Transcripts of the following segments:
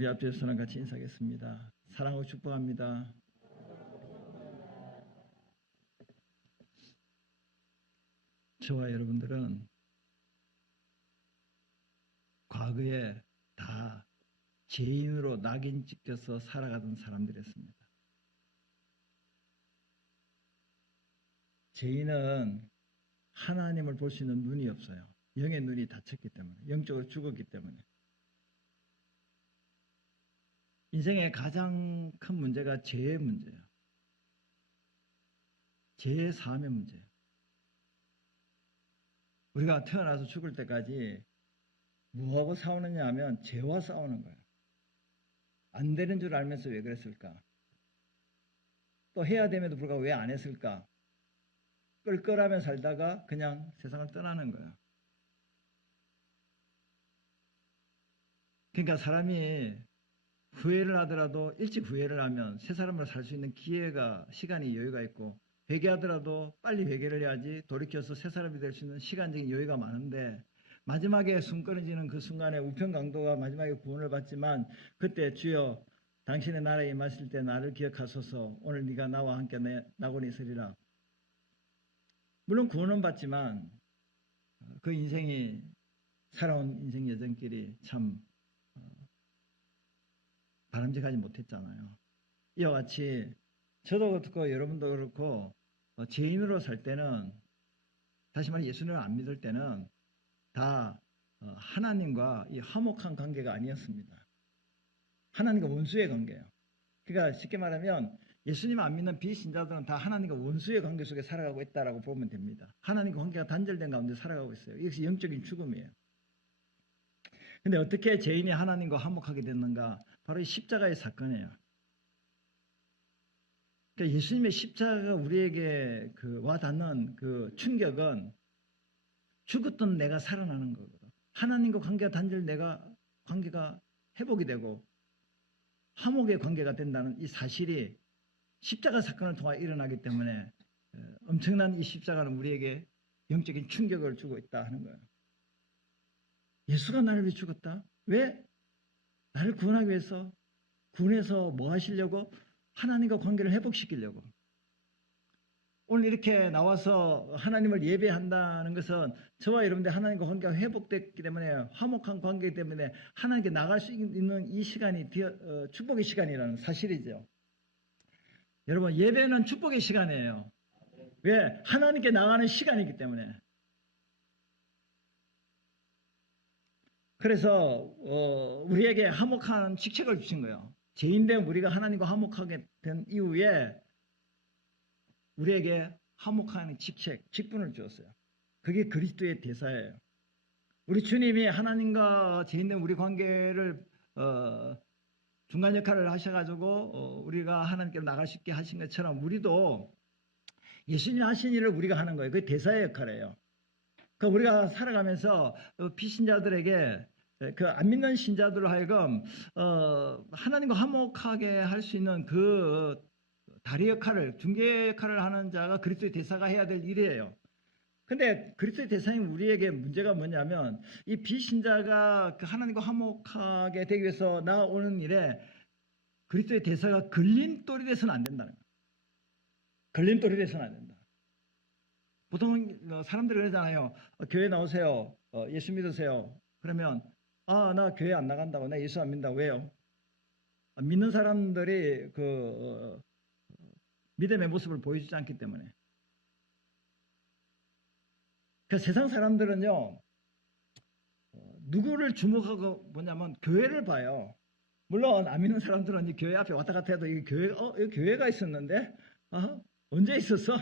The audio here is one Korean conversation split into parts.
우리 앞에서는 같이 인사하겠습니다. 사랑하고 축복합니다. 저와 여러분들은 과거에 다 죄인으로 낙인 찍혀서 살아가던 사람들이었습니다. 죄인은 하나님을 볼 수 있는 눈이 없어요. 영의 눈이 닫혔기 때문에, 영적으로 죽었기 때문에. 인생의 가장 큰 문제가 죄의 문제예요. 죄의 사함의 문제예요. 우리가 태어나서 죽을 때까지 뭐하고 싸우느냐 하면 죄와 싸우는 거예요. 안 되는 줄 알면서 왜 그랬을까? 또 해야 됨에도 불구하고 왜 안 했을까? 끌끌하며 살다가 그냥 세상을 떠나는 거예요. 그러니까 사람이 후회를 하더라도 일찍 후회를 하면 새 사람으로 살 수 있는 기회가, 시간이 여유가 있고, 회개하더라도 빨리 회개를 해야지 돌이켜서 새 사람이 될 수 있는 시간적인 여유가 많은데, 마지막에 숨 끊어지는 그 순간에 우편 강도가 마지막에 구원을 받지만, 그때 주여 당신의 나라에 임하실 때 나를 기억하소서. 오늘 네가 나와 함께 나곤 있으리라. 물론 구원은 받지만 그 인생이 살아온 인생 여정길이 참 바람직하지 못했잖아요. 이와 같이 저도 그렇고 여러분도 그렇고 죄인으로 살 때는, 다시 말해 예수님을 안 믿을 때는 다 하나님과 이 화목한 관계가 아니었습니다. 하나님과 원수의 관계예요. 그러니까 쉽게 말하면 예수님 안 믿는 비신자들은 다 하나님과 원수의 관계 속에 살아가고 있다라고 보면 됩니다. 하나님과 관계가 단절된 가운데 살아가고 있어요. 이것이 영적인 죽음이에요. 근데 어떻게 죄인이 하나님과 화목하게 됐는가? 바로 이 십자가의 사건이에요. 그러니까 예수님의 십자가가 우리에게 와 닿는 그 충격은 죽었던 내가 살아나는 거거든. 하나님과 관계가 관계가 회복이 되고 화목의 관계가 된다는 이 사실이 십자가 사건을 통해 일어나기 때문에 엄청난 이 십자가는 우리에게 영적인 충격을 주고 있다 하는 거예요. 예수가 나를 위해 죽었다? 왜? 나를 구원하기 위해서. 구원해서 뭐 하시려고? 하나님과 관계를 회복시키려고. 오늘 이렇게 나와서 하나님을 예배한다는 것은 저와 여러분들 하나님과 관계가 회복됐기 때문에, 화목한 관계이기 때문에 하나님께 나갈 수 있는 이 시간이 축복의 시간이라는 사실이죠. 여러분, 예배는 축복의 시간이에요. 왜? 하나님께 나가는 시간이기 때문에. 그래서 우리에게 화목한 직책을 주신 거예요. 죄인된 우리가 하나님과 화목하게 된 이후에 우리에게 화목하는 직책, 직분을 주었어요. 그게 그리스도의 대사예요. 우리 주님이 하나님과 죄인된 우리 관계를 중간 역할을 하셔가지고 우리가 하나님께로 나갈 수 있게 하신 것처럼 우리도 예수님이 하신 일을 우리가 하는 거예요. 그게 대사의 역할이에요. 그 우리가 살아가면서 비신자들에게, 그 안 믿는 신자들로 하여금 하나님과 화목하게 할 수 있는 그 다리 역할을, 중개 역할을 하는 자가 그리스도의 대사가 해야 될 일이에요. 근데 그리스도의 대사인 우리에게 문제가 뭐냐면, 이 비신자가 그 하나님과 화목하게 되기 위해서 나오는 일에 그리스도의 대사가 걸림돌이 돼서는 안 된다는 거예요. 걸림돌이 돼서는 안 된다. 보통 사람들이 그러잖아요. 교회 나오세요. 예수 믿으세요. 그러면 나 교회 안 나간다고, 나 예수 안 믿는다고. 왜요? 믿는 사람들이 그 믿음의 모습을 보여주지 않기 때문에. 그 세상 사람들은요, 누구를 주목하고 뭐냐면 교회를 봐요. 물론 안 믿는 사람들은 이 교회 앞에 왔다 갔다 해도 이 교회가 있었는데 언제 있었어?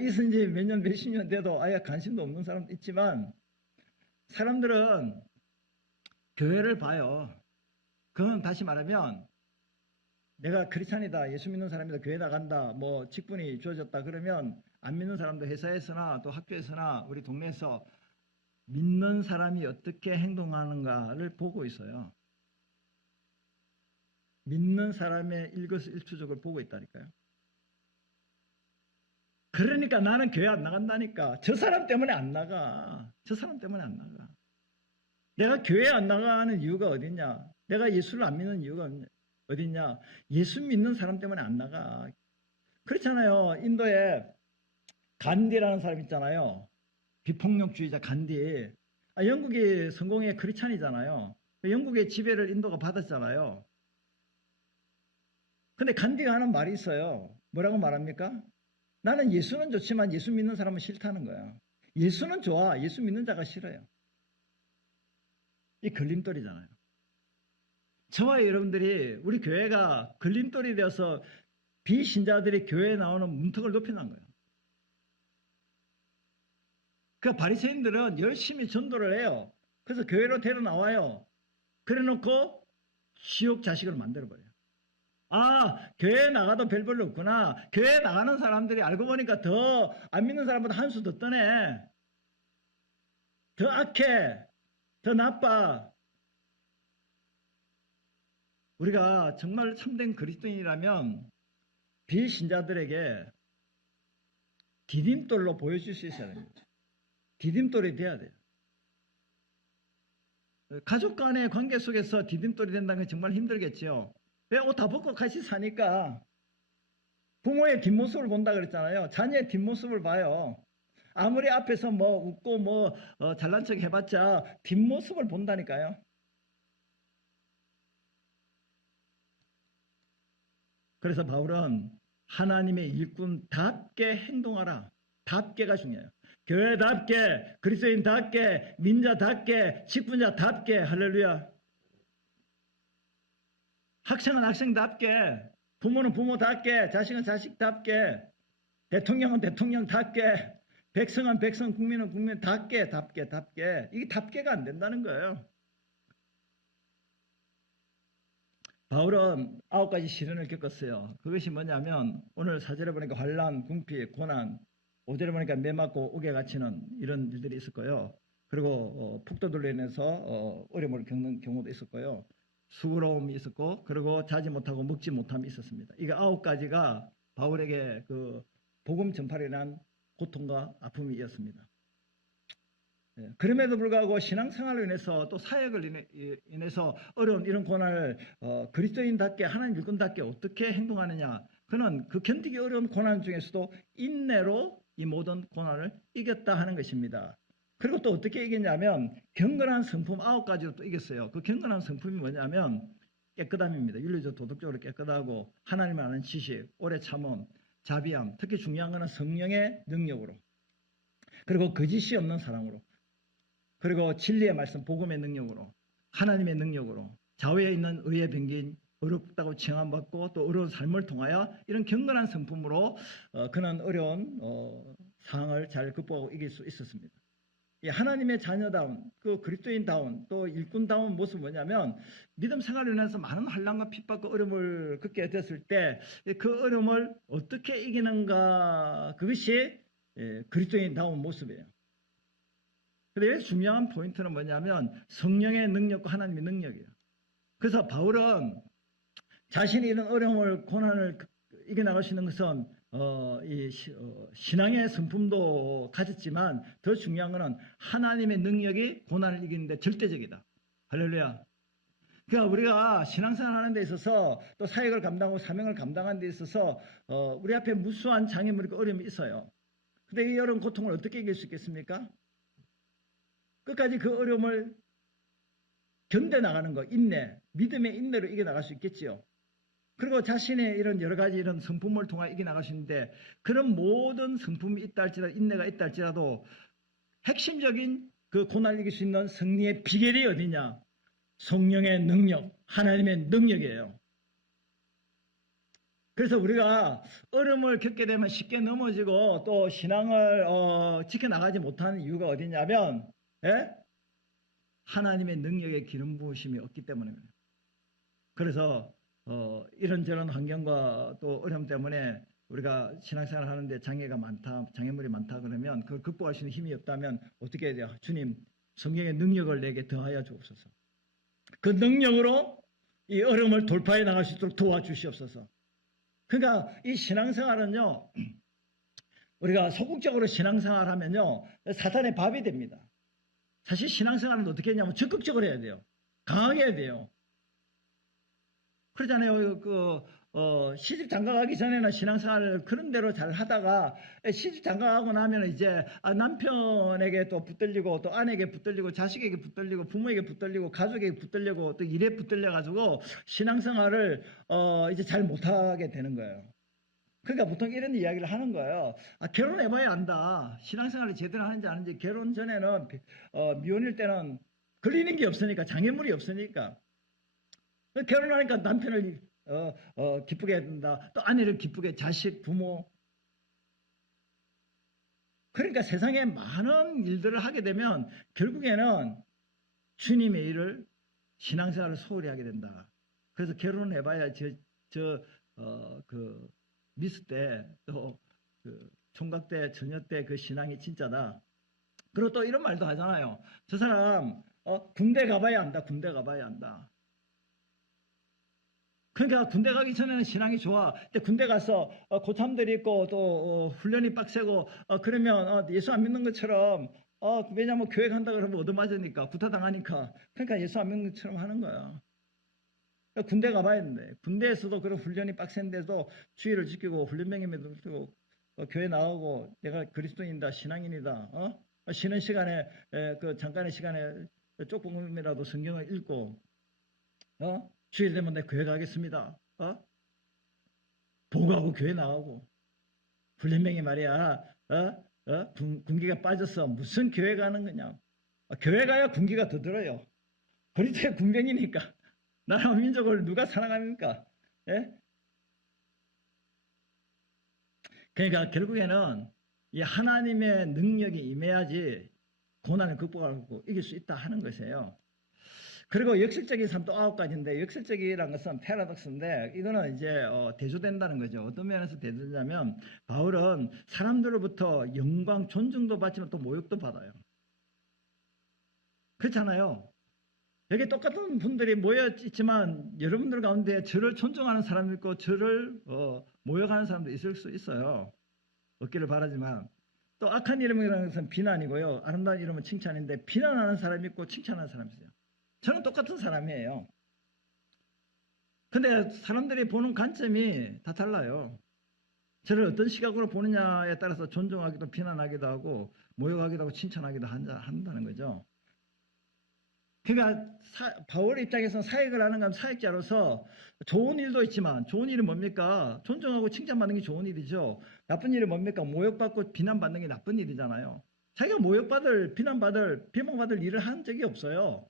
있은 지 몇 년, 몇십 년 돼도 아예 관심도 없는 사람도 있지만, 사람들은 교회를 봐요. 그건 다시 말하면 내가 크리스찬이다, 예수 믿는 사람이다, 교회 나간다, 뭐 직분이 주어졌다 그러면 안 믿는 사람도 회사에서나 또 학교에서나 우리 동네에서 믿는 사람이 어떻게 행동하는가를 보고 있어요. 믿는 사람의 일거수일투족을 보고 있다니까요. 그러니까 나는 교회 안 나간다니까. 저 사람 때문에 안 나가. 저 사람 때문에 안 나가. 내가 교회 안 나가는 이유가 어딨냐? 내가 예수를 안 믿는 이유가 어딨냐? 예수 믿는 사람 때문에 안 나가. 그렇잖아요. 인도에 간디라는 사람 있잖아요. 비폭력주의자 간디. 영국이 성공의 크리스찬이잖아요. 영국의 지배를 인도가 받았잖아요. 근데 간디가 하는 말이 있어요. 뭐라고 말합니까? 나는 예수는 좋지만 예수 믿는 사람은 싫다는 거야. 예수는 좋아. 예수 믿는 자가 싫어요. 이 걸림돌이잖아요. 저와 여러분들이 우리 교회가 걸림돌이 되어서 비신자들이 교회에 나오는 문턱을 높여놓은 거예요. 그 바리새인들은 열심히 전도를 해요. 그래서 교회로 데려 나와요. 그래놓고 지옥 자식을 만들어버려요. 아, 교회에 나가도 별 볼일 없구나. 교회에 나가는 사람들이 알고 보니까 더 안 믿는 사람보다 한 수 더 떠네. 더 악해. 더 나빠. 우리가 정말 참된 그리스도인이라면 비신자들에게 디딤돌로 보여줄 수 있어야 됩니다. 디딤돌이 돼야 돼요. 가족 간의 관계 속에서 디딤돌이 된다는 건 정말 힘들겠죠. 왜 옷 다 벗고 같이 사니까 부모의 뒷모습을 본다 그랬잖아요. 자녀의 뒷모습을 봐요. 아무리 앞에서 뭐 웃고 뭐 잘난 척 해봤자 뒷모습을 본다니까요. 그래서 바울은 하나님의 일꾼답게 행동하라. 답게가 중요해요. 교회답게, 그리스도인답게, 민자답게, 직분자답게. 할렐루야. 학생은 학생답게, 부모는 부모답게, 자식은 자식답게, 대통령은 대통령답게, 백성은 백성, 국민은 국민답게, 답게. 이게 답게가 안 된다는 거예요. 바울은 9가지 시련을 겪었어요. 그것이 뭐냐면 오늘 4절에 보니까 환난, 궁핍, 고난, 5절에 보니까 매 맞고 옥에 갇히는 이런 일들이 있었고요. 그리고 폭도들로 인해서 어려움을 겪는 경우도 있었고요. 수고로움이 있었고, 그리고 자지 못하고 먹지 못함이 있었습니다. 이게 9가지가 바울에게 그 복음 전파를 인한 고통과 아픔이었습니다. 그럼에도 불구하고 신앙생활로 인해서 또 사역을 인해서 어려운 이런 고난을 그리스도인답게 하나님 일꾼답게 어떻게 행동하느냐. 그는 그 견디기 어려운 고난 중에서도 인내로 이 모든 고난을 이겼다 하는 것입니다. 그리고 또 어떻게 이겼냐면 경건한 성품 9가지로 또 이겼어요. 그 경건한 성품이 뭐냐면 깨끗함입니다. 윤리적 도덕적으로 깨끗하고 하나님을 아는 지식, 오래 참음, 자비함, 특히 중요한 것은 성령의 능력으로, 그리고 거짓이 없는 사랑으로, 그리고 진리의 말씀, 복음의 능력으로, 하나님의 능력으로, 좌우에 있는 의의 병기인 어렵다고 칭함받고 또 어려운 삶을 통하여 이런 경건한 성품으로 그는 어려운 상황을 잘 극복하고 이길 수 있었습니다. 하나님의 자녀다운, 그 그리스도인다운, 또 일꾼다운 모습은 뭐냐면 믿음 생활을 인해서 많은 환난과 핍박과 어려움을 겪게 됐을 때 그 어려움을 어떻게 이기는가, 그것이 그리스도인다운 모습이에요. 그런데 중요한 포인트는 뭐냐면 성령의 능력과 하나님의 능력이에요. 그래서 바울은 자신이 이런 어려움을, 고난을 이겨나갈 수 있는 것은 신앙의 성품도 가졌지만 더 중요한 것은 하나님의 능력이 고난을 이기는데 절대적이다. 할렐루야. 그러니까 우리가 신앙생활 하는 데 있어서 또 사역을 감당하고 사명을 감당하는 데 있어서 우리 앞에 무수한 장애물과 어려움이 있어요. 근데 이 어려운 고통을 어떻게 이길 수 있겠습니까? 끝까지 그 어려움을 견뎌나가는 거, 인내, 믿음의 인내로 이겨나갈 수 있겠지요. 그리고 자신의 이런 여러 가지 이런 성품을 통해 이겨나갈 수 있는데, 그런 모든 성품이 있다 할지라도, 인내가 있다 할지라도 핵심적인 그 고난을 이길 수 있는 승리의 비결이 어디냐? 성령의 능력, 하나님의 능력이에요. 그래서 우리가 어려움을 겪게 되면 쉽게 넘어지고 또 신앙을 지켜나가지 못하는 이유가 어디냐면 하나님의 능력의 기름 부으심이 없기 때문입니다. 그래서 이런저런 환경과 또 어려움 때문에 우리가 신앙생활을 하는데 장애가 많다, 장애물이 많다 그러면 그걸 극복할 수 있는 힘이 없다면 어떻게 해야 돼요? 주님, 성령의 능력을 내게 더하여 주옵소서. 그 능력으로 이 어려움을 돌파해 나갈 수 있도록 도와주시옵소서. 그러니까 이 신앙생활은요, 우리가 소극적으로 신앙생활 하면요, 사탄의 밥이 됩니다. 사실 신앙생활은 어떻게 했냐면 적극적으로 해야 돼요. 강하게 해야 돼요. 그러잖아요. 시집 장가가기 전에는 신앙생활을 그런 대로 잘 하다가 시집 장가가고 나면 이제 남편에게 또 붙들리고 또 아내에게 붙들리고 자식에게 붙들리고 부모에게 붙들리고 가족에게 붙들리고 또 일에 붙들려 가지고 신앙생활을 이제 잘 못하게 되는 거예요. 그러니까 보통 이런 이야기를 하는 거예요. 결혼해봐야 안다. 신앙생활을 제대로 하는지 아닌지. 결혼 전에는 미혼일 때는 걸리는 게 없으니까, 장애물이 없으니까. 결혼하니까 남편을 기쁘게 해야 된다. 또 아내를 기쁘게, 자식, 부모. 그러니까 세상에 많은 일들을 하게 되면 결국에는 주님의 일을, 신앙생활을 소홀히 하게 된다. 그래서 결혼해봐야 미스 때, 또 총각 때, 처녀 때 그 신앙이 진짜다. 그리고 또 이런 말도 하잖아요. 저 사람 군대 가봐야 한다. 군대 가봐야 한다. 그러니까 군대 가기 전에는 신앙이 좋아. 근데 군대 가서 고참들이 있고 또 훈련이 빡세고 그러면 예수 안 믿는 것처럼 왜냐면 교회 간다 그러면 얻어맞으니까 구타당하니까 그러니까 예수 안 믿는 것처럼 하는 거야. 그러니까 군대 가봐야 되는데 군대에서도 그런 훈련이 빡센데도 주의를 지키고 훈련병임에도 지키고 교회 나오고 내가 그리스도인이다 신앙인이다 쉬는 시간에 그 잠깐의 시간에 조금이라도 성경을 읽고 주일 되면 내 교회 가겠습니다. 보고하고 교회 나오고 훈련병이 말이야 군기가 빠져서 무슨 교회 가는 거냐. 교회 가야 군기가 더 들어요. 그리스도의 군병이니까 나라 민족을 누가 사랑합니까? 예? 그러니까 결국에는 이 하나님의 능력이 임해야지 고난을 극복하고 이길 수 있다 하는 것이에요. 그리고 역설적인 삶도 9가지인데 역설적이라는 것은 패러독스인데 이거는 이제 대조된다는 거죠. 어떤 면에서 대조되냐면 바울은 사람들로부터 영광, 존중도 받지만 또 모욕도 받아요. 그렇잖아요. 여기 똑같은 분들이 모여 있지만 여러분들 가운데 저를 존중하는 사람이 있고 저를 모욕하는 사람도 있을 수 있어요. 없기를 바라지만 또 악한 이름이라는 것은 비난이고요. 아름다운 이름은 칭찬인데 비난하는 사람이 있고 칭찬하는 사람이 있어요. 저는 똑같은 사람이에요. 근데 사람들이 보는 관점이 다 달라요. 저를 어떤 시각으로 보느냐에 따라서 존중하기도 비난하기도 하고 모욕하기도 하고 칭찬하기도 한다는 거죠. 그러니까 바울 입장에서는 사역을 하는 건 사역자로서 좋은 일도 있지만 좋은 일이 뭡니까? 존중하고 칭찬받는 게 좋은 일이죠. 나쁜 일이 뭡니까? 모욕받고 비난받는 게 나쁜 일이잖아요. 자기가 모욕받을, 비난받을, 비방받을 일을 한 적이 없어요.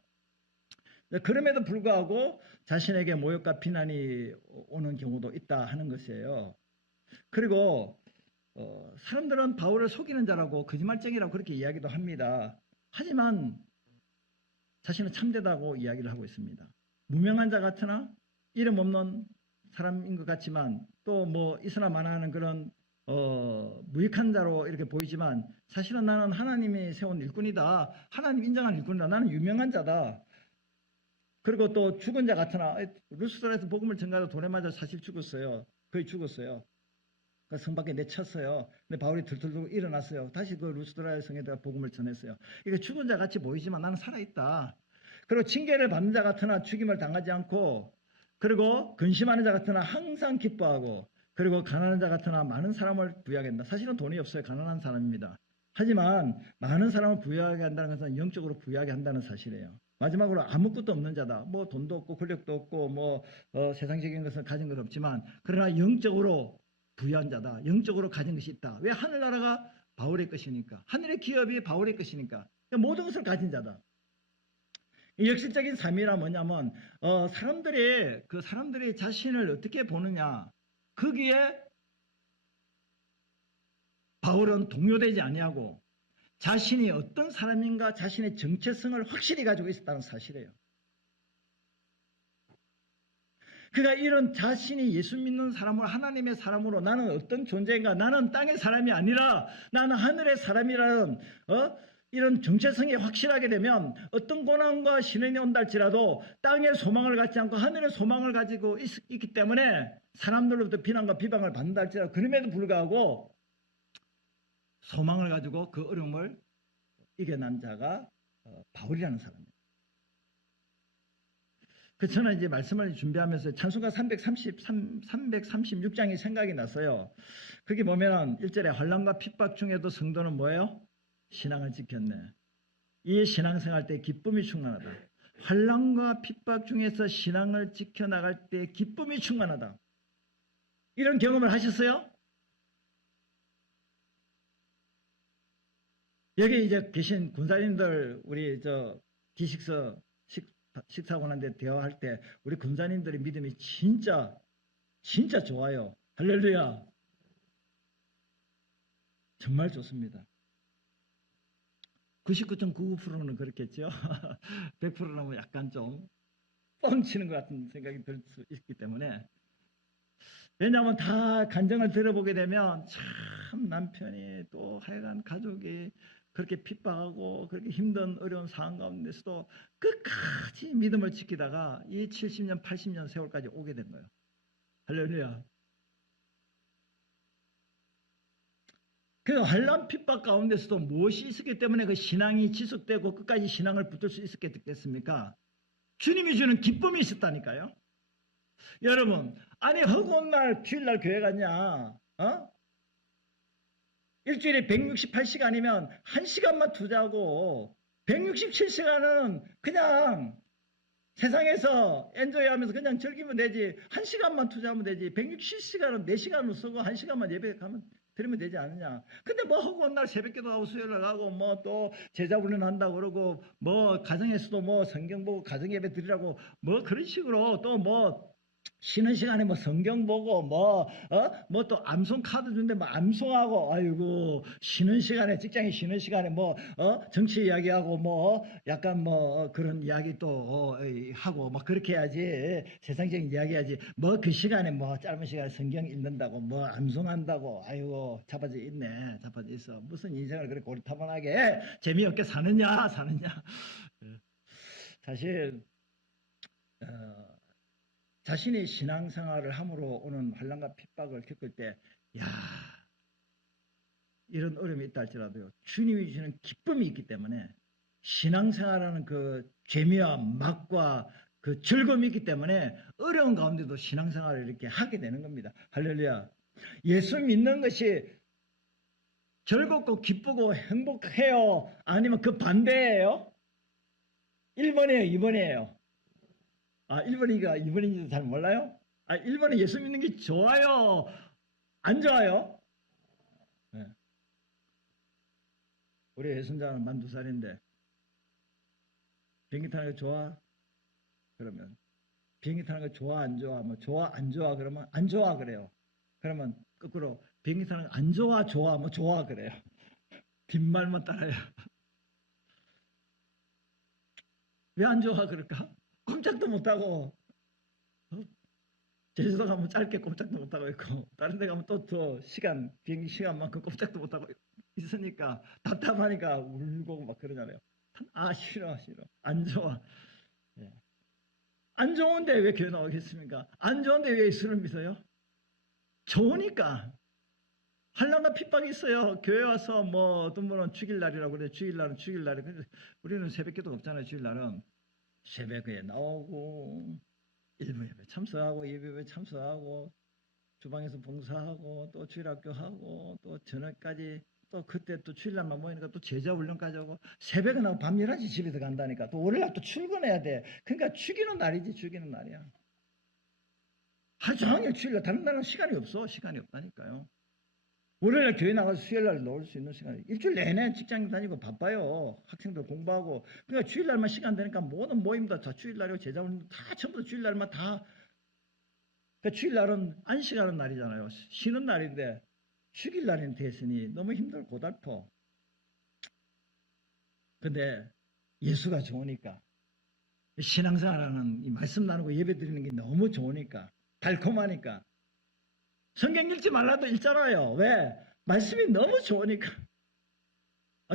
그럼에도 불구하고 자신에게 모욕과 비난이 오는 경우도 있다 하는 것이에요. 그리고 사람들은 바울을 속이는 자라고 거짓말쟁이라고 그렇게 이야기도 합니다. 하지만 자신은 참되다고 이야기를 하고 있습니다. 무명한 자 같으나 이름 없는 사람인 것 같지만 또 뭐 있으나 마나하는 그런 무익한 자로 이렇게 보이지만 사실은 나는 하나님이 세운 일꾼이다. 하나님 인정한 일꾼이다. 나는 유명한 자다. 그리고 또 죽은 자 같으나 루스드라에서 복음을 전가하다 돌에 맞아 사실 죽었어요. 거의 죽었어요. 그 성 밖에 내쳤어요. 근데 바울이 들들고 일어났어요. 다시 그 루스드라의 성에다가 복음을 전했어요. 이게 죽은 자 같이 보이지만 나는 살아있다. 그리고 징계를 받는 자 같으나 죽임을 당하지 않고 그리고 근심하는 자 같으나 항상 기뻐하고 그리고 가난한 자 같으나 많은 사람을 부유하게 한다. 사실은 돈이 없어요. 가난한 사람입니다. 하지만 많은 사람을 부유하게 한다는 것은 영적으로 부유하게 한다는 사실이에요. 마지막으로 아무것도 없는 자다. 뭐 돈도 없고 권력도 없고 뭐 세상적인 것은 가진 것 없지만 그러나 영적으로 부유한 자다. 영적으로 가진 것이 있다. 왜? 하늘나라가 바울의 것이니까. 하늘의 기업이 바울의 것이니까. 모든 것을 가진 자다. 이 역설적인 삶이란 뭐냐면 사람들이 자신을 어떻게 보느냐. 거기에 바울은 동요되지 아니하고 자신이 어떤 사람인가 자신의 정체성을 확실히 가지고 있었다는 사실이에요. 그러니까 이런 자신이 예수 믿는 사람으로 하나님의 사람으로 나는 어떤 존재인가 나는 땅의 사람이 아니라 나는 하늘의 사람이라는 이런 정체성이 확실하게 되면 어떤 고난과 시련이 온다 할지라도 땅의 소망을 갖지 않고 하늘의 소망을 가지고 있기 때문에 사람들로부터 비난과 비방을 받는다 할지라도 그럼에도 불구하고 소망을 가지고 그 어려움을 이겨난 자가 바울이라는 사람입니다. 그래서 저는 이제 말씀을 준비하면서 찬송가 336장이 생각이 났어요. 거기 보면은 1절에 환난과 핍박 중에도 성도는 뭐예요? 신앙을 지켰네. 이 신앙생활 때 기쁨이 충만하다. 환난과 핍박 중에서 신앙을 지켜나갈 때 기쁨이 충만하다. 이런 경험을 하셨어요? 여기 이제 계신 군사님들, 우리 기식서 식사하고 난 데 대화할 때 우리 군사님들의 믿음이 진짜 좋아요. 할렐루야. 정말 좋습니다. 99.99%는 그렇겠죠. 100%라면 약간 좀 뻥치는 것 같은 생각이 들 수 있기 때문에. 왜냐하면 다 간증을 들어보게 되면 참 남편이 또 하여간 가족이 그렇게 핍박하고 그렇게 힘든 어려운 상황 가운데서도 끝까지 믿음을 지키다가 이 70년 80년 세월까지 오게 된 거예요. 할렐루야. 그 환난 핍박 가운데서도 무엇이 있었기 때문에 그 신앙이 지속되고 끝까지 신앙을 붙들 수 있었겠습니까? 주님이 주는 기쁨이 있었다니까요. 여러분, 아니 허구한 날 주일날 교회 갔냐? 일주일에 168시간이면 1시간만 투자하고 167시간은 그냥 세상에서 엔조이하면서 그냥 즐기면 되지. 1시간만 투자하면 되지. 160시간은 4시간을 쓰고 1시간만 예배 가면 드리면 되지 않느냐. 근데 뭐 허구한 날 새벽기도 하고 수요일날 가고 뭐 또 제자 훈련한다고 그러고 뭐 가정에서도 뭐 성경 보고 가정 예배 드리라고 뭐 그런 식으로 또 뭐 쉬는 시간에 뭐 성경 보고 뭐 또 암송 카드 준대 뭐 암송하고 아이고 쉬는 시간에 직장에 쉬는 시간에 뭐 정치 이야기하고 뭐 약간 뭐 그런 이야기 또 하고 뭐 그렇게 해야지 세상적인 이야기 해야지 뭐 그 시간에 뭐 짧은 시간에 성경 읽는다고 뭐 암송한다고 아이고 자빠져 있네 자빠져 있어 무슨 인생을 그렇게 고리타분하게 재미없게 사느냐 사실 자신의 신앙생활을 함으로 오는 환난과 핍박을 겪을 때, 야 이런 어려움이 있다 할지라도요. 주님이 주시는 기쁨이 있기 때문에 신앙생활하는 그 재미와 맛과 그 즐거움이 있기 때문에 어려운 가운데도 신앙생활을 이렇게 하게 되는 겁니다. 할렐루야. 예수 믿는 것이 즐겁고 기쁘고 행복해요? 아니면 그 반대예요? 1번이에요? 2번이에요? 1번인가 2번인지도 잘 몰라요? 1번은 예수 믿는 게 좋아요? 안 좋아요? 네. 우리 예순자는 만 2살인데 비행기 타는 거 좋아? 그러면 비행기 타는 거 좋아 안 좋아? 뭐 좋아 안 좋아? 그러면 안 좋아 그래요. 그러면 거꾸로 비행기 타는 거 안 좋아 좋아? 뭐 좋아 그래요. 뒷말만 따라요. 왜 안 좋아 그럴까? 꼼짝도 못하고 제주도 가면 짧게 꼼짝도 못하고 있고 다른 데 가면 또 더 비행기 시간만큼 꼼짝도 못하고 있으니까 답답하니까 울고 막 그러잖아요. 싫어 안 좋아. 예. 안 좋은데 왜 교회 나오겠습니까? 안 좋은데 왜 예수를 믿어요? 좋으니까. 환난과 핍박이 있어요. 교회 와서 뭐 어떤 분은 주일날이라고 그래요. 주일날은 주일날이. 우리는 새벽기도 없잖아요. 주일날은 새벽에 나오고 일부 예배 참석하고 예배 참석하고 주방에서 봉사하고 또 주일학교 하고 또 저녁까지 또 그때 또 주일날만 모이니까 또 제자 훈련까지 하고 새벽에 나고 밤 11시 집에 들어간다니까 또 월요일날 또 출근해야 돼. 그러니까 죽이는 날이지 죽이는 날이야. 하루 종일 주일날 다른 날은 시간이 없어. 시간이 없다니까요. 월요일날 교회 나가서 수요일날 넣을 수 있는 시간이 일주일 내내 직장 다니고 바빠요. 학생들 공부하고 그러니까 주일날만 시간 되니까 모든 모임도 다 주일날이고 제자 훈련도 다 전부 다 주일날만 다 그러니까 주일날은 안식하는 날이잖아요. 쉬는 날인데 주일날은 됐으니 너무 힘들고 고달퍼. 근데 예수가 좋으니까 신앙생활하는 이 말씀 나누고 예배 드리는 게 너무 좋으니까 달콤하니까 성경 읽지 말라도 읽잖아요. 왜? 말씀이 너무 좋으니까.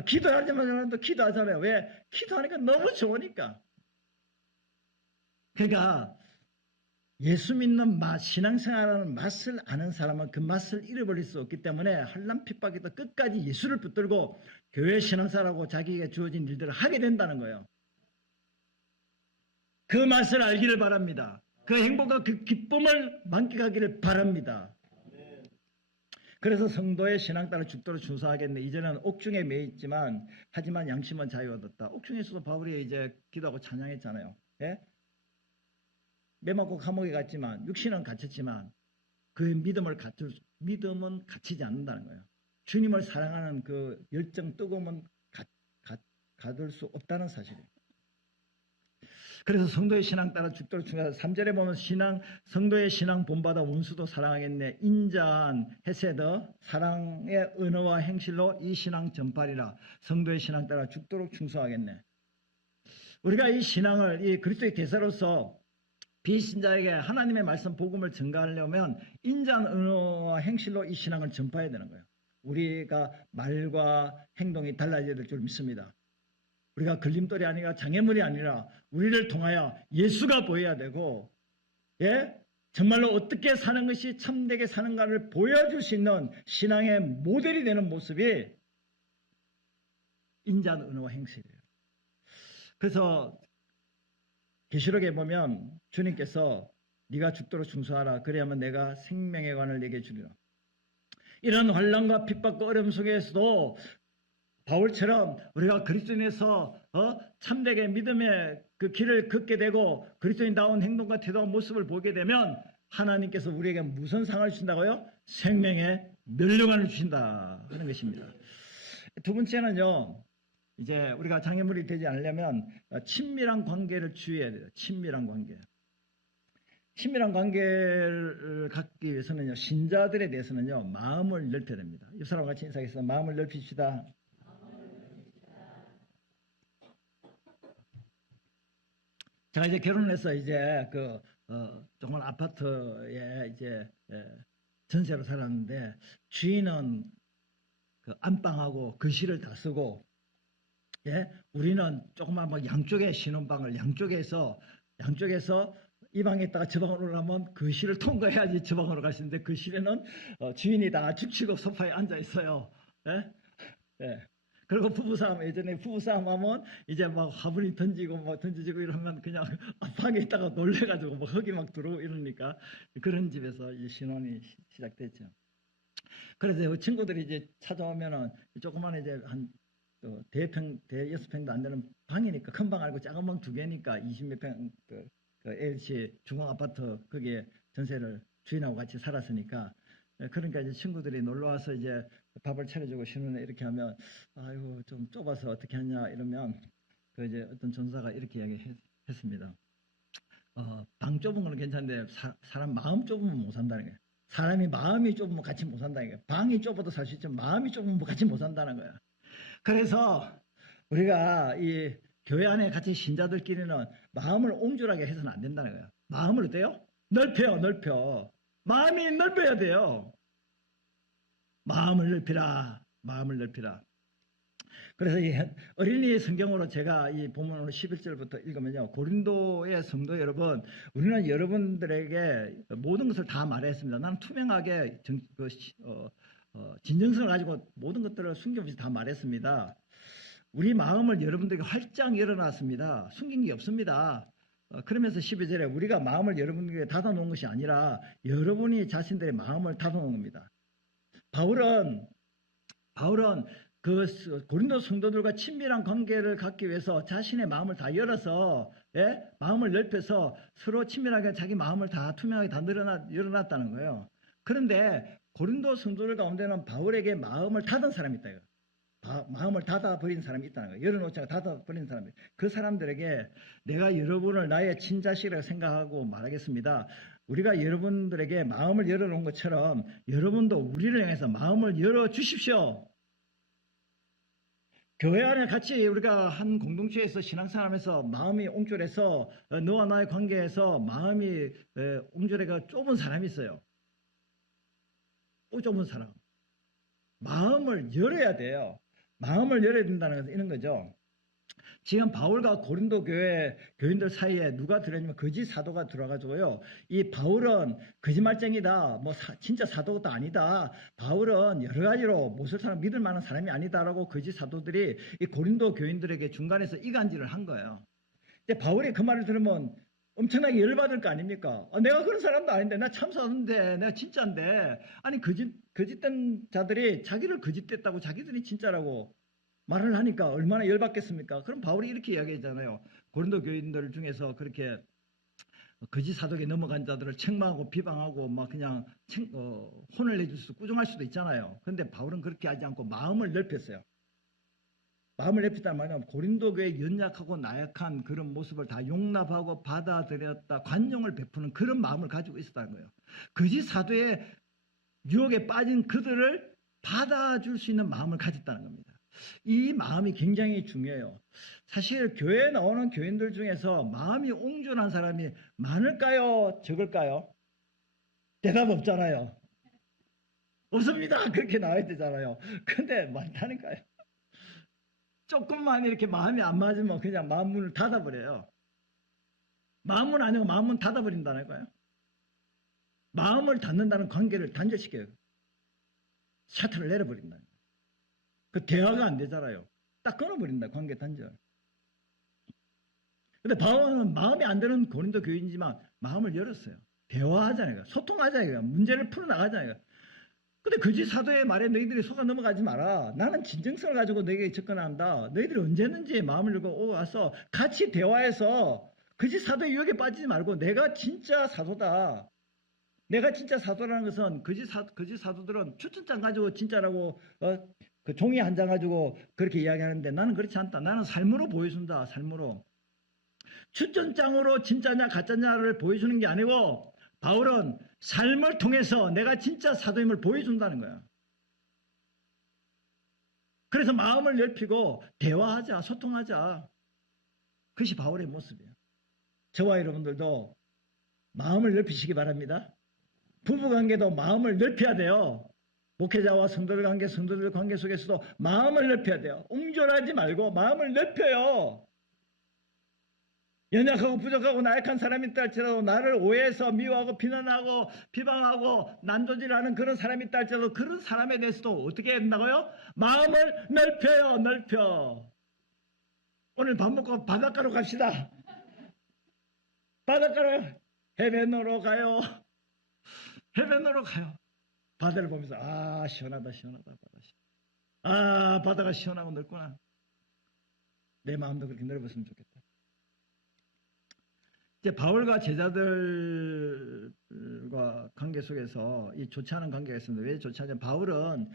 기도하지 말라도 기도하잖아요. 왜? 기도하니까 너무 좋으니까. 그러니까 예수 믿는 맛, 신앙생활하는 맛을 아는 사람은 그 맛을 잃어버릴 수 없기 때문에 환난 핍박에도 끝까지 예수를 붙들고 교회 신앙생활하고 자기에게 주어진 일들을 하게 된다는 거예요. 그 맛을 알기를 바랍니다. 그 행복과 그 기쁨을 만끽하기를 바랍니다. 그래서 성도의 신앙 따라 죽도록 준수하겠네. 이제는 옥중에 매 있지만 하지만 양심은 자유 얻었다. 옥중에서도 바울이 이제 기도하고 찬양했잖아요. 예? 매 맞고 감옥에 갔지만 육신은 갇혔지만 그의 믿음은 갇히지 않는다는 거예요. 주님을 사랑하는 그 열정 뜨거움은 가둘 수 없다는 사실이에요. 그래서 성도의 신앙 따라 죽도록 중요하다. 3절에 보면 성도의 신앙 본받아 원수도 사랑하겠네. 인자한 헤세드 사랑의 언어와 행실로 이 신앙 전파리라. 성도의 신앙 따라 죽도록 충성하겠네. 우리가 이 신앙을 이 그리스도의 대사로서 비신자에게 하나님의 말씀 복음을 전가하려면 인자한 언어와 행실로 이 신앙을 전파해야 되는 거예요. 우리가 말과 행동이 달라져야 될 줄 믿습니다. 우리가 걸림돌이 아니라 장애물이 아니라 우리를 통하여 예수가 보여야 되고, 예? 정말로 어떻게 사는 것이 참되게 사는가를 보여줄 수 있는 신앙의 모델이 되는 모습이 인자한 언어와 행실이에요. 그래서 계시록에 보면 주님께서 네가 죽도록 충성하라. 그래야만 내가 생명의 관을 내게 주리라. 이런 환난과 핍박과 어려움 속에서도 바울처럼 우리가 그리스도인에서 참되게 믿음의 그 길을 걷게 되고 그리스도인다운 행동과 태도와 모습을 보게 되면 하나님께서 우리에게 무슨 상을 주신다고요? 생명의 면류관을 주신다 하는 것입니다. 두 번째는요. 이제 우리가 장애물이 되지 않으려면 친밀한 관계를 주의해야 돼요. 친밀한 관계. 친밀한 관계를 갖기 위해서는요. 신자들에 대해서는요. 마음을 넓혀야 됩니다. 이 사람과 같이 인사해서 마음을 넓히시다. 제가 이제 결혼해서 이제 조그만 아파트에 이제 전세로 살았는데 주인은 그 안방하고 거실을 다 쓰고, 예, 우리는 조그만 뭐 양쪽에 신혼방을 양쪽에서 이 방에 있다가 저 방으로 오려면 거실을 통과해야지 저 방으로 갈 수 있는데 거실에는 주인이 다 죽치고 소파에 앉아 있어요. 예? 예. 그리고 예전에 부부싸움 하면 이제 막 화분이 던지고 이러면 그냥 방에 있다가 놀래가지고 뭐 흙이 막 들어오고 이러니까 그런 집에서 이 신혼이 시작됐죠. 그래서 친구들이 이제 찾아오면은 조그만 이제 한 대여섯 평도 안 되는 방이니까 큰 방 알고 작은 방 두 개니까 20몇 평 그 LC 중앙 아파트 거기에 전세를 주인하고 같이 살았으니까 그러니까 이제 친구들이 놀러 와서 이제 밥을 차려주고 신혼에 이렇게 하면 아이고 좀 좁아서 어떻게 하냐 이러면 그 이제 어떤 전사가 이렇게 이야기했습니다. 방 좁은 건 괜찮은데 사람 마음 좁으면 못 산다는 거예요. 사람이 마음이 좁으면 같이 못 산다는 거예요. 방이 좁아도 살 수 있지만 마음이 좁으면 같이 못 산다는 거예요. 그래서 우리가 이 교회 안에 같이 신자들끼리는 마음을 옹졸하게 해서는 안 된다는 거예요. 마음을 어때요? 넓혀. 마음이 넓어야 돼요. 마음을 넓히라. 그래서 이 어린이 성경으로 제가 이 본문으로 11절부터 읽으면요. 고린도의 성도 여러분, 우리는 여러분들에게 모든 것을 다 말했습니다. 나는 투명하게 진정성을 가지고 모든 것들을 숨김없이 다 말했습니다. 우리 마음을 여러분들에게 활짝 열어놨습니다. 숨긴 게 없습니다. 그러면서 12절에 우리가 마음을 여러분에게 닫아놓은 것이 아니라 여러분이 자신들의 마음을 닫아놓은 겁니다. 바울은 그 고린도 성도들과 친밀한 관계를 갖기 위해서 자신의 마음을 다 열어서, 예? 마음을 넓혀서 서로 친밀하게 자기 마음을 다 투명하게 다 열어놨다는 거예요. 그런데 고린도 성도들 가운데는 바울에게 마음을 닫은 사람이 있다. 마음을 닫아버린 사람이 있다는 거예요. 열어놓지 않고 닫아버린 사람이. 그 사람들에게 내가 여러분을 나의 친자식이라고 생각하고 말하겠습니다. 우리가 여러분들에게 마음을 열어놓은 것처럼 여러분도 우리를 향해서 마음을 열어주십시오. 교회 안에 같이 우리가 한 공동체에서 신앙생활하면서 마음이 옹졸해서 너와 나의 관계에서 마음이 옹졸해가 좁은 사람이 있어요. 좁은 사람. 마음을 열어야 돼요. 마음을 열어야 된다는 것은 이런 거죠. 지금 바울과 고린도 교회 교인들 사이에 누가 들어있냐면 거짓 사도가 들어가지고요. 이 바울은 거짓말쟁이다. 진짜 사도가 아니다. 바울은 여러 가지로 모슬사람 믿을 만한 사람이 아니다라고 거짓 사도들이 이 고린도 교인들에게 중간에서 이간질을 한 거예요. 근데 바울이 그 말을 들으면 엄청나게 열받을 거 아닙니까? 내가 그런 사람도 아닌데, 나 참 사는데, 내가 진짜인데, 아니 거짓된 자들이 자기를 거짓됐다고 자기들이 진짜라고 말을 하니까 얼마나 열받겠습니까? 그럼 바울이 이렇게 이야기했잖아요. 고린도 교인들 중에서 그렇게 거짓 사도에 넘어간 자들을 책망하고 비방하고 막 그냥 혼을 내줄 수 꾸중할 수도 있잖아요. 그런데 바울은 그렇게 하지 않고 마음을 넓혔어요. 마음을 넓혔다는 말은 고린도 교회의 연약하고 나약한 그런 모습을 다 용납하고 받아들였다, 관용을 베푸는 그런 마음을 가지고 있었다는 거예요. 거짓 사도의 유혹에 빠진 그들을 받아줄 수 있는 마음을 가졌다는 겁니다. 이 마음이 굉장히 중요해요. 사실 교회에 나오는 교인들 중에서 마음이 옹졸한 사람이 많을까요? 적을까요? 대답 없잖아요. 없습니다. 그렇게 나와야 되잖아요. 근데 많다니까요. 조금만 이렇게 마음이 안 맞으면 그냥 마음문을 닫아버려요. 마음문 아니고 마음문 닫아버린다니까요. 마음을 닫는다는 관계를 단절시켜요. 샤트를 내려버린다. 그 대화가 안 되잖아요. 딱 끊어버린다. 관계 단절. 근데 바울은 마음이 안 되는 고린도 교인이지만 마음을 열었어요. 대화하잖아요. 소통하잖아요. 문제를 풀어나가잖아요. 근데 거짓 사도의 말에 너희들이 속아 넘어가지 마라. 나는 진정성을 가지고 너에게 접근한다. 너희들이 언제든지 마음을 열고 와서 같이 대화해서 거짓 사도의 유혹에 빠지지 말고 내가 진짜 사도다. 내가 진짜 사도라는 것은 거짓 사도들은 추천장 가지고 진짜라고 그 종이 한 장 가지고 그렇게 이야기하는데 나는 그렇지 않다. 나는 삶으로 보여준다. 삶으로. 추천장으로 진짜냐 가짜냐를 보여주는 게 아니고 바울은 삶을 통해서 내가 진짜 사도임을 보여준다는 거야. 그래서 마음을 넓히고 대화하자, 소통하자. 그것이 바울의 모습이에요. 저와 여러분들도 마음을 넓히시기 바랍니다. 부부관계도 마음을 넓혀야 돼요. 목회자와 성도들 관계, 성도들 관계 속에서도 마음을 넓혀야 돼요. 옹졸하지 말고 마음을 넓혀요. 연약하고 부족하고 나약한 사람이 있다 할지라도 나를 오해해서 미워하고 비난하고 비방하고 난도질하는 그런 사람이 있다 할지라도 그런 사람에 대해서도 어떻게 해야 된다고요? 마음을 넓혀요. 넓혀. 오늘 밥 먹고 바닷가로 갑시다. 바닷가로 해변으로 가요. 해변으로 가요. 바다를 보면서 시원하다 시원하다 바다. 바다가 시원하고 넓구나. 내 마음도 그렇게 넓었으면 좋겠다. 이제 바울과 제자들과 관계 속에서 이 좋지 않은 관계가 있습니다. 왜 좋지 않냐? 바울은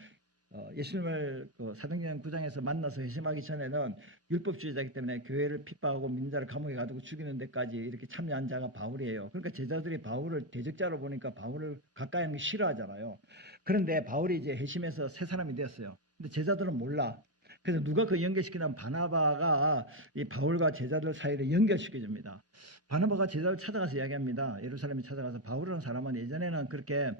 예수님을 사도행전 9장에서 만나서 회심하기 전에는 율법주의자이기 때문에 교회를 핍박하고 민자를 감옥에 가두고 죽이는 데까지 이렇게 참여한 자가 바울이에요. 그러니까 제자들이 바울을 대적자로 보니까 바울을 가까이 하는 게 싫어하잖아요. 그런데 바울이 이제 회심해서 새 사람이 되었어요. 근데 제자들은 몰라. 그래서 누가 그 연결시키냐면 바나바가 이 바울과 제자들 사이를 연결시켜줍니다. 바나바가 제자를 찾아가서 이야기합니다. 예루살렘에 찾아가서 바울이라는 사람은 예전에는 그렇게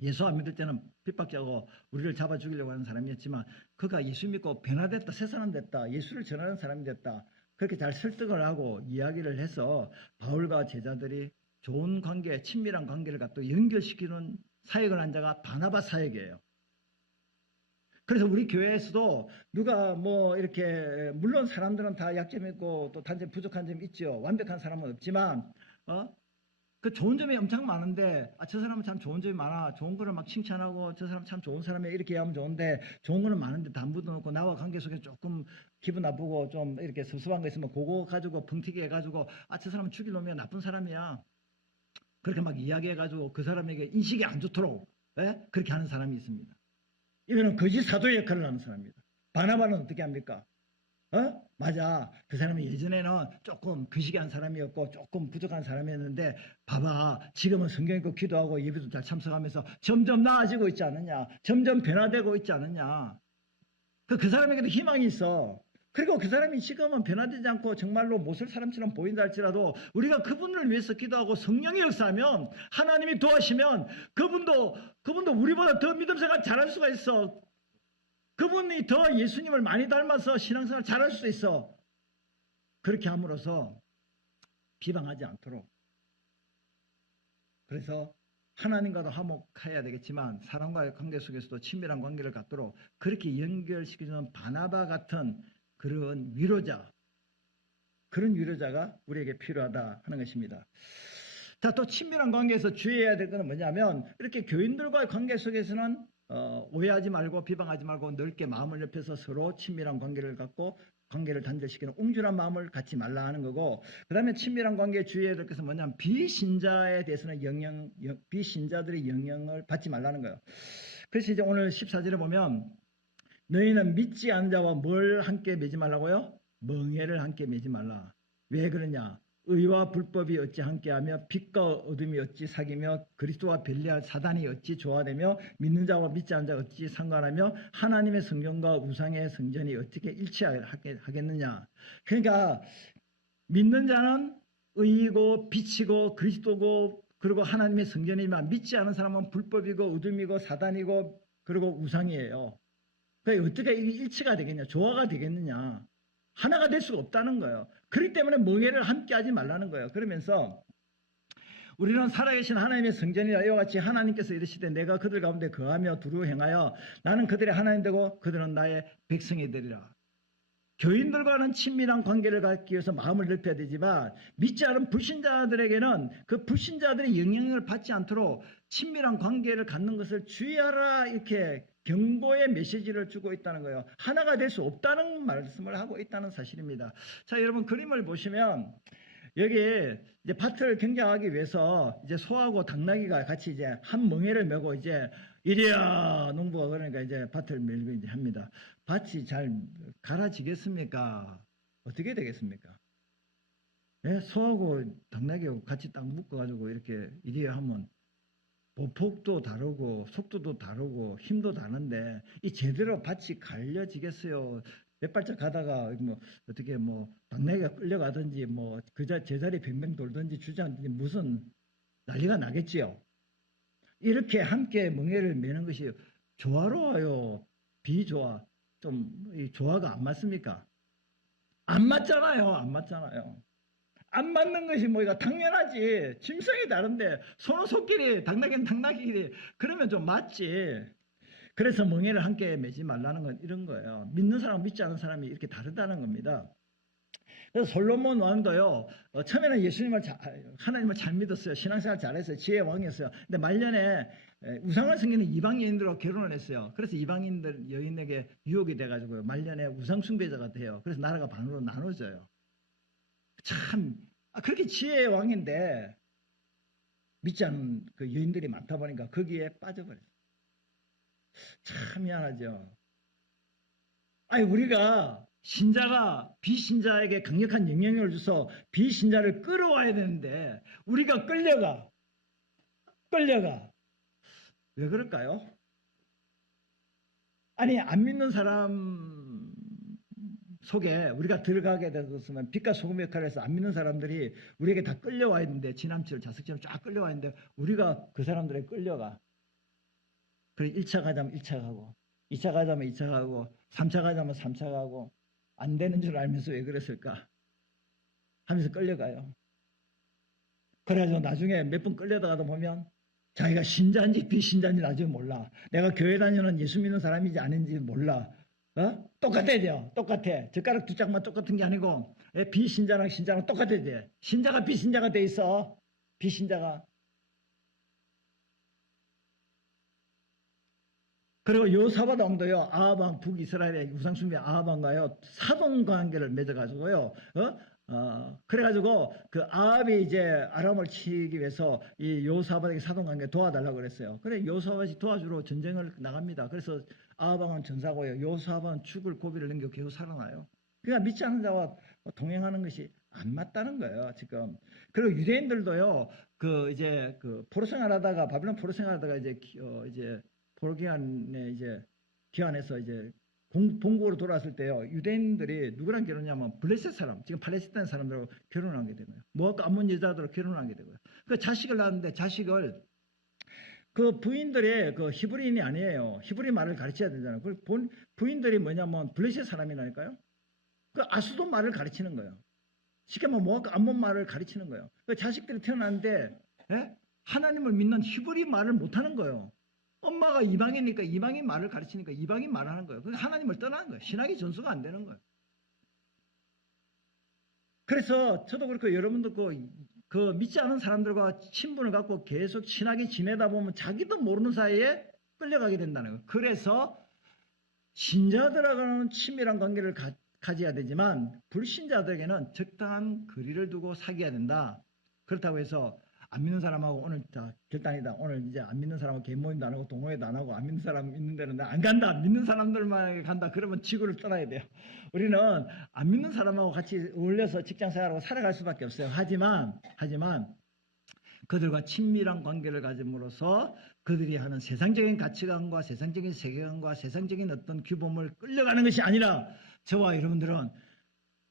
예수 안 믿을 때는 핍박자고 우리를 잡아 죽이려고 하는 사람이었지만 그가 예수 믿고 변화됐다, 새 사람 됐다, 예수를 전하는 사람이 됐다. 그렇게 잘 설득을 하고 이야기를 해서 바울과 제자들이 좋은 관계, 친밀한 관계를 갖고 연결시키는 사역을 한 자가 바나바 사역이에요. 그래서 우리 교회에서도 누가 뭐 이렇게 물론 사람들은 다 약점이 있고 또 단점 부족한 점이 있죠. 완벽한 사람은 없지만 그 좋은 점이 엄청 많은데 저 사람은 참 좋은 점이 많아. 좋은 거를 막 칭찬하고 저 사람 참 좋은 사람이야 이렇게 하면 좋은데 좋은 거는 많은데 다 묻어놓고 나와 관계 속에 조금 기분 나쁘고 좀 이렇게 섭섭한 거 있으면 그거 가지고 벙튀기 해가지고 저 사람은 죽일 놈이야 나쁜 사람이야. 그렇게 막 이야기해가지고 그 사람에게 인식이 안 좋도록 그렇게 하는 사람이 있습니다. 이거는 거짓 사도의 역할을 하는 사람입니다. 바나바는 어떻게 합니까? 맞아. 그 사람이 예전에는 조금 거시기한 사람이었고 조금 부족한 사람이었는데 봐봐. 지금은 성경 읽고 기도하고 예배도 잘 참석하면서 점점 나아지고 있지 않느냐. 점점 변화되고 있지 않느냐. 그 사람에게도 희망이 있어. 그리고 그 사람이 지금은 변화되지 않고 정말로 못할 사람처럼 보인다 할지라도 우리가 그분을 위해서 기도하고 성령의 역사하면 하나님이 도와시면 그분도 우리보다 더 믿음 생활 잘할 수가 있어. 그분이 더 예수님을 많이 닮아서 신앙생활 잘할 수 있어. 그렇게 함으로써 비방하지 않도록. 그래서 하나님과도 화목해야 되겠지만 사람과의 관계 속에서도 친밀한 관계를 갖도록 그렇게 연결시켜주는 바나바 같은 그런 위로자, 그런 위로자가 우리에게 필요하다 하는 것입니다. 자, 또 친밀한 관계에서 주의해야 될 것은 뭐냐면 이렇게 교인들과의 관계 속에서는 오해하지 말고 비방하지 말고 넓게 마음을 넓혀서 서로 친밀한 관계를 갖고 관계를 단절시키는 옹졸한 마음을 갖지 말라 하는 거고, 그 다음에 친밀한 관계에 주의해야 될 것은 뭐냐면 비신자에 대해서는 비신자들의 영향을 받지 말라는 거예요. 그래서 이제 오늘 14절에 보면 너희는 믿지 않는 자와 뭘 함께 맺지 말라고요? 멍에를 함께 맺지 말라. 왜 그러냐? 의와 불법이 어찌 함께하며 빛과 어둠이 어찌 사귀며 그리스도와 변리할 사단이 어찌 조화되며 믿는 자와 믿지 않는 자가 어찌 상관하며 하나님의 성전과 우상의 성전이 어떻게 일치하겠느냐. 그러니까 믿는 자는 의이고 빛이고 그리스도고 그리고 하나님의 성전이지만 믿지 않은 사람은 불법이고 어둠이고 사단이고 그리고 우상이에요. 그러니까 어떻게 일치가 되겠냐, 조화가 되겠느냐, 하나가 될 수가 없다는 거예요. 그렇기 때문에 멍에를 함께 하지 말라는 거예요. 그러면서 우리는 살아계신 하나님의 성전이라 이와 같이 하나님께서 이르시되 내가 그들 가운데 거하며 두루 행하여 나는 그들의 하나님 되고 그들은 나의 백성이 되리라. 교인들과는 친밀한 관계를 갖기 위해서 마음을 넓혀야 되지만 믿지 않은 불신자들에게는 그 불신자들의 영향을 받지 않도록 친밀한 관계를 갖는 것을 주의하라, 이렇게 경고의 메시지를 주고 있다는 거예요. 하나가 될 수 없다는 말씀을 하고 있다는 사실입니다. 자, 여러분 그림을 보시면 여기 이제 밭을 경작하기 위해서 이제 소하고 당나귀가 같이 이제 한 멍에를 메고 이제 이리야 농부가 그러니까 이제 밭을 밀고 이제 합니다. 밭이 잘 갈아지겠습니까? 어떻게 되겠습니까? 예? 소하고 당나귀하고 같이 딱 묶어가지고 이렇게 이리야 하면 보폭도 다르고 속도도 다르고 힘도 다른데 이 제대로 밭이 갈려지겠어요? 몇 발짝 가다가 뭐 어떻게 뭐 당나귀가 끌려가든지 뭐 그 제자리 뱅뱅 돌든지 주저앉든지 무슨 난리가 나겠지요. 이렇게 함께 멍에를 매는 것이 조화로워요? 비조화? 좀 조화가 안 맞습니까? 안 맞잖아요. 안 맞잖아요. 안 맞는 것이 뭐가 당연하지. 짐승이 다른데 소는 소끼리 당나귀는 당나귀끼리 그러면 좀 맞지. 그래서 멍에를 함께 매지 말라는 건 이런 거예요. 믿는 사람 믿지 않는 사람이 이렇게 다르다는 겁니다. 그래서 솔로몬 왕도요, 처음에는 하나님을 잘 믿었어요. 신앙생활 잘했어요. 지혜의 왕이었어요. 근데 말년에 우상을 섬기는 이방인들과 결혼을 했어요. 그래서 이방인들 여인에게 유혹이 돼가지고 말년에 우상 숭배자가 돼요. 그래서 나라가 반으로 나눠져요. 참 그렇게 지혜의 왕인데 믿지 않는 그 여인들이 많다 보니까 거기에 빠져버렸어요. 참 미안하죠. 아니 우리가 신자가 비신자에게 강력한 영향력을 줘서 비신자를 끌어와야 되는데 우리가 끌려가. 왜 그럴까요? 아니 안 믿는 사람 속에 우리가 들어가게 되었으면 빛과 소금 역할을 해서 안 믿는 사람들이 우리에게 다 끌려와야 되는데 지남처럼 자석처럼 쫙 끌려와야 되는데 우리가 그 사람들에 끌려가. 그래 1차 가자면 1차 가고 2차 가자면 2차 가고 3차 가자면 3차 가고 안 되는 줄 알면서 왜 그랬을까 하면서 끌려가요. 그래가지고 나중에 몇 번 끌려다가도 보면 자기가 신자인지 비신자인지 나중에 몰라. 내가 교회 다니는 예수 믿는 사람인지 아닌지 몰라. 똑같아요. 똑같아. 젓가락 두 짝만 똑같은 게 아니고 비신자랑 신자랑 똑같아야. 신자가 비신자가 돼 있어. 비신자가. 그리고 요사밧 왕도요, 아합 왕 북이스라엘의 우상숭배 아합 왕과요 사돈 관계를 맺어가지고요. 그래가지고 그 아합이 이제 아람을 치기 위해서 이 요사밧에게 사돈 관계 도와달라고 그랬어요. 그래 요사밧이 도와주러 전쟁을 나갑니다. 그래서 아합 왕은 전사고요. 요사밧은 죽을 고비를 넘겨 계속 살아나요. 그러니까 믿지 않는 자와 동행하는 것이 안 맞다는 거예요, 지금. 그리고 유대인들도요, 이제 포로 생활하다가 바빌론 포로 생활하다가 이제 포로 기간에 이제 기한에서 이제 본국으로 돌아왔을 때요, 유대인들이 누구랑 결혼하냐면 블레셋 사람, 지금 팔레스타인 사람들하고 결혼하게 되고요. 모압과 암몬 여자들하고 결혼하게 되고요. 그 자식을 낳았는데 자식을 그 부인들의 그 히브리인이 아니에요. 히브리 말을 가르쳐야 되잖아요. 그 부인들이 뭐냐면 블레셋 사람이라니까요. 그 아수도 말을 가르치는 거예요. 쉽게 말하면 모압과 암몬 말을 가르치는 거예요. 그 자식들이 태어났는데 하나님을 믿는 히브리 말을 못하는 거예요. 엄마가 이방이니까 이방인 말을 가르치니까 이방인 말하는 거예요. 그래서 하나님을 떠나는 거예요. 신학이 전수가 안 되는 거예요. 그래서 저도 그렇고 여러분도 그 믿지 않은 사람들과 친분을 갖고 계속 친하게 지내다 보면 자기도 모르는 사이에 끌려가게 된다는 거예요. 그래서 신자들하고는 친밀한 관계를 가져야 되지만 불신자들에게는 적당한 거리를 두고 사귀어야 된다. 그렇다고 해서 안 믿는 사람하고 오늘 결단이다. 오늘 이제 안 믿는 사람하고 개모임도 안 하고 동호회도 안 하고 안 믿는 사람 있는 데는 안 간다. 믿는 사람들만 간다. 그러면 지구를 떠나야 돼요. 우리는 안 믿는 사람하고 같이 어울려서 직장 생활하고 살아갈 수밖에 없어요. 하지만 그들과 친밀한 관계를 가짐으로써 그들이 하는 세상적인 가치관과 세상적인 세계관과 세상적인 어떤 규범을 끌려가는 것이 아니라 저와 여러분들은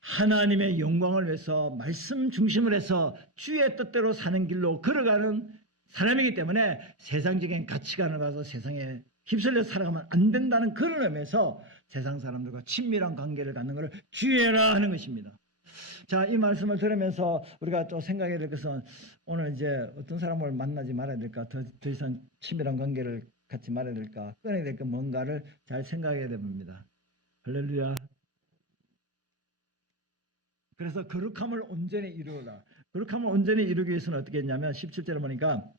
하나님의 영광을 위해서 말씀 중심을 해서 주의 뜻대로 사는 길로 걸어가는 사람이기 때문에 세상적인 가치관을 가서 세상에 휩쓸려 살아가면 안 된다는 그런 의미에서 세상 사람들과 친밀한 관계를 갖는 것을 주의해라 하는 것입니다. 자, 이 말씀을 들으면서 우리가 또 생각해야 될 것은 오늘 이제 어떤 사람을 만나지 말아야 될까, 더 이상 친밀한 관계를 갖지 말아야 될까, 끊어야 될 까 뭔가를 잘 생각해야 됩니다. 할렐루야. 그래서 거룩함을 온전히 이루어라. 거룩함을 온전히 이루기 위해서는 어떻게 했냐면 17절에 보니까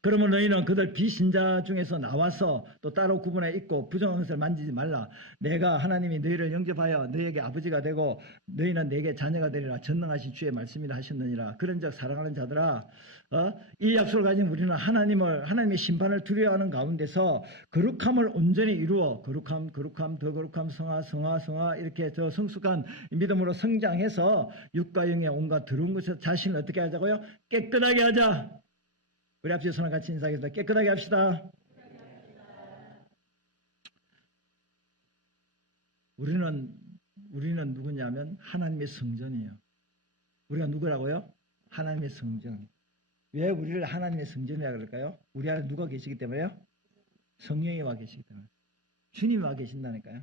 그러면 너희는 그들 비신자 중에서 나와서 또 따로 구분해 있고 부정한 것을 만지지 말라. 내가 하나님이 너희를 영접하여 너희에게 아버지가 되고 너희는 내게 자녀가 되리라. 전능하신 주의 말씀이라 하셨느니라. 그런즉 사랑하는 자들아, 이 약속을 가진 우리는 하나님의 심판을 두려워하는 가운데서 거룩함을 온전히 이루어 거룩함 더 거룩함 성화 이렇게 더 성숙한 믿음으로 성장해서 육과 영의 온갖 더러운 것에서 자신을 어떻게 하자고요? 깨끗하게 하자. 우리 앞에 손을 같이 인사하겠습니다. 깨끗하게 합시다. 우리는 누구냐면 하나님의 성전이에요. 우리가 누구라고요? 하나님의 성전. 왜 우리를 하나님의 성전이라고 그럴까요? 우리 안에 누가 계시기 때문에요? 성령이 와 계시기 때문에. 주님이 와 계신다니까요.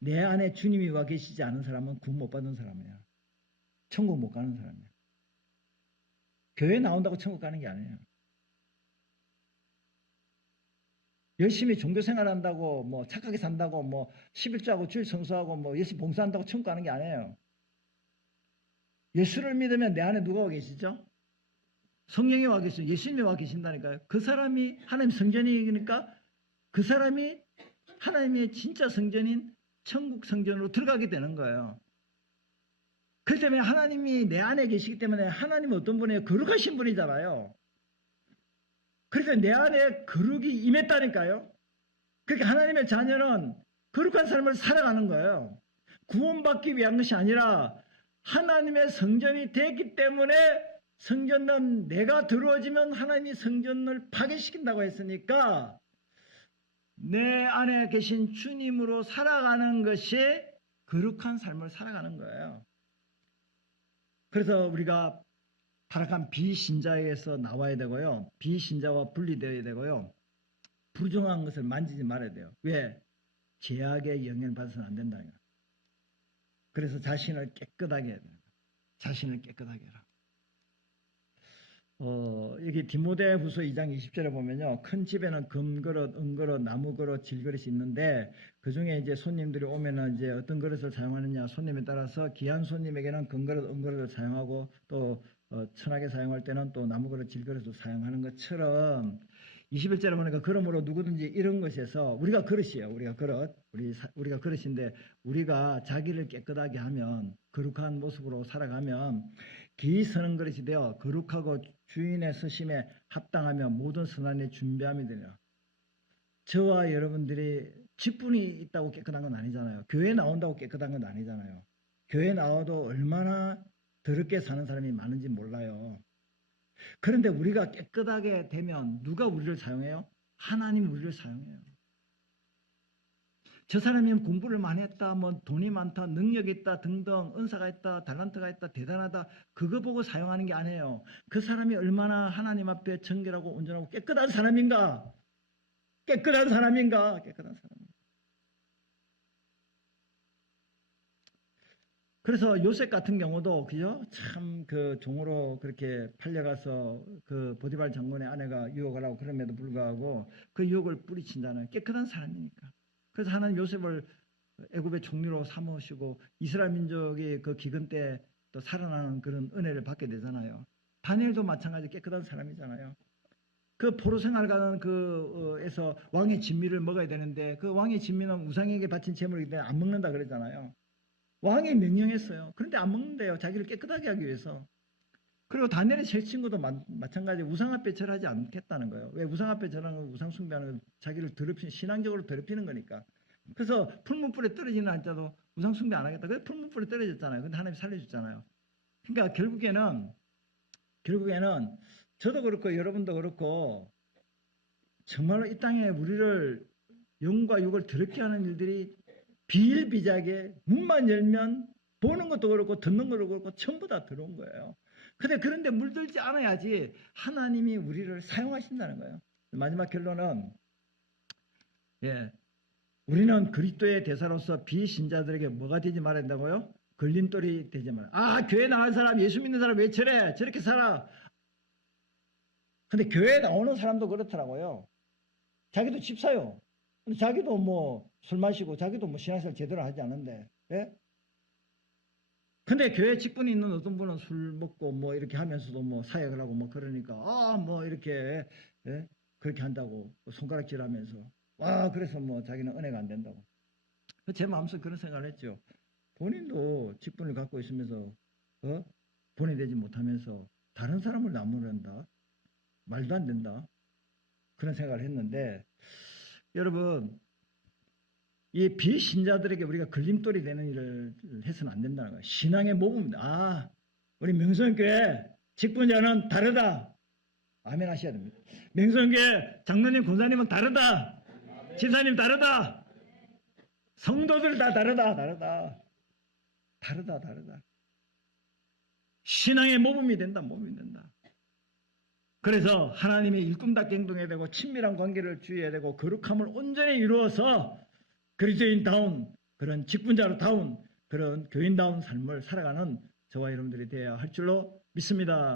내 안에 주님이 와 계시지 않은 사람은 구원 못 받는 사람이에요. 천국 못 가는 사람이에요. 교회 나온다고 천국 가는 게 아니에요. 열심히 종교 생활한다고 뭐 착하게 산다고 뭐 11조하고 주일 성수하고 뭐 열심히 봉사한다고 천국 가는 게 아니에요. 예수를 믿으면 내 안에 누가 와 계시죠? 성령이 와 계시죠. 예수님이 와 계신다니까요. 그 사람이 하나님 성전이니까 그 사람이 하나님의 진짜 성전인 천국 성전으로 들어가게 되는 거예요. 그렇기 때문에 하나님이 내 안에 계시기 때문에 하나님은 어떤 분이에요? 거룩하신 분이잖아요. 그래서 내 안에 거룩이 임했다니까요. 그러니까 하나님의 자녀는 거룩한 삶을 살아가는 거예요. 구원받기 위한 것이 아니라 하나님의 성전이 됐기 때문에 성전은 내가 들어오지면 하나님이 성전을 파괴시킨다고 했으니까 내 안에 계신 주님으로 살아가는 것이 거룩한 삶을 살아가는 거예요. 그래서 우리가 타락한 비신자에서 나와야 되고요. 비신자와 분리되어야 되고요. 부정한 것을 만지지 말아야 돼요. 왜? 죄악의 영향을 받아서는 안 된다는 거예요. 그래서 자신을 깨끗하게 해야 돼요. 자신을 깨끗하게 해라. 여기 디모데후서 2장 20절에 보면요. 큰 집에는 금그릇, 은그릇, 나무그릇, 질그릇이 있는데 그 중에 이제 손님들이 오면은 이제 어떤 그릇을 사용하느냐 손님에 따라서 귀한 손님에게는 금그릇, 은그릇을 사용하고 또 천하게 사용할 때는 또 나무그릇, 질그릇을 사용하는 것처럼 21절에 보니까 그러므로 누구든지 이런 것에서 우리가 그릇이에요. 우리가 그릇인데 우리가 자기를 깨끗하게 하면 거룩한 모습으로 살아가면 기 서는 그릇이 되어 거룩하고 주인의 서심에 합당하며 모든 선한에 준비함이 되리라. 저와 여러분들이 직분이 있다고 깨끗한 건 아니잖아요. 교회 나온다고 깨끗한 건 아니잖아요. 교회 나와도 얼마나 더럽게 사는 사람이 많은지 몰라요. 그런데 우리가 깨끗하게 되면 누가 우리를 사용해요? 하나님이 우리를 사용해요. 저 사람이 공부를 많이 했다, 뭐 돈이 많다, 능력이 있다 등등 은사가 있다, 달란트가 있다, 대단하다 그거 보고 사용하는 게 아니에요. 그 사람이 얼마나 하나님 앞에 정결하고 온전하고 깨끗한 사람인가? 깨끗한 사람인가? 그래서 요셉 같은 경우도 그죠? 참 그 종으로 그렇게 팔려가서 그 보디발 장군의 아내가 유혹을 하고 그럼에도 불구하고 그 유혹을 뿌리친다는 깨끗한 사람이니까. 그래서 하나님 요셉을 애굽의 총리로 삼으시고 이스라엘 민족이 그 기근 때 또 살아나는 그런 은혜를 받게 되잖아요. 다니엘도 마찬가지 깨끗한 사람이잖아요. 그 포로 생활 가는 그에서 왕의 진미를 먹어야 되는데 그 왕의 진미는 우상에게 바친 제물이기 때문에 안 먹는다 그랬잖아요. 왕이 명령했어요. 그런데 안 먹는데요. 자기를 깨끗하게 하기 위해서. 그리고 다니엘의 제 친구도 마찬가지 우상 앞에 절하지 않겠다는 거예요. 왜 우상 앞에 절하는 건 우상 숭배하는 건 자기를 더럽히는 신앙적으로 더럽히는 거니까. 그래서 풀무불에 떨어지는 한자도 우상 숭배 안 하겠다. 그래서 풀무불에 떨어졌잖아요. 근데 하나님이 살려줬잖아요. 그러니까 결국에는 저도 그렇고 여러분도 그렇고 정말로 이 땅에 우리를 영과 육을 더럽게 하는 일들이 비일비재하게 문만 열면 보는 것도 그렇고 듣는 것도 그렇고 전부 다 들어온 거예요. 근데 그런데 물들지 않아야지 하나님이 우리를 사용하신다는 거예요. 마지막 결론은 우리는 그리스도의 대사로서 비신자들에게 뭐가 되지 말아야 된다고요? 걸림돌이 되지 말아야. 교회 나간 사람, 예수 믿는 사람 왜 저래? 저렇게 살아. 근데 교회 나오는 사람도 그렇더라고요. 자기도 집사요. 근데 자기도 뭐 술 마시고 자기도 뭐 신앙생활 제대로 하지 않는데. 예? 근데 교회 직분이 있는 어떤 분은 술 먹고 뭐 이렇게 하면서도 뭐 사역을 하고 뭐 그러니까 뭐 이렇게 그렇게 한다고 손가락질 하면서 그래서 뭐 자기는 은혜가 안 된다고. 제 마음속에 그런 생각을 했죠. 본인도 직분을 갖고 있으면서 본이 되지 못하면서 다른 사람을 나무란다. 말도 안 된다. 그런 생각을 했는데 여러분 이 비신자들에게 우리가 걸림돌이 되는 일을 해서는 안 된다는 거예요. 신앙의 모범입니다. 우리 명성교회 직분자는 다르다. 아멘 하셔야 됩니다. 명성교회 장로님, 권사님은 다르다. 집사님 다르다. 성도들 다 다르다. 다르다. 신앙의 모범이 된다. 그래서 하나님이 일꾼답게 행동해야 되고 친밀한 관계를 주의해야 되고 거룩함을 온전히 이루어서 그리스도인다운 그런 직분자로다운 그런 교인다운 삶을 살아가는 저와 여러분들이 되어야 할 줄로 믿습니다.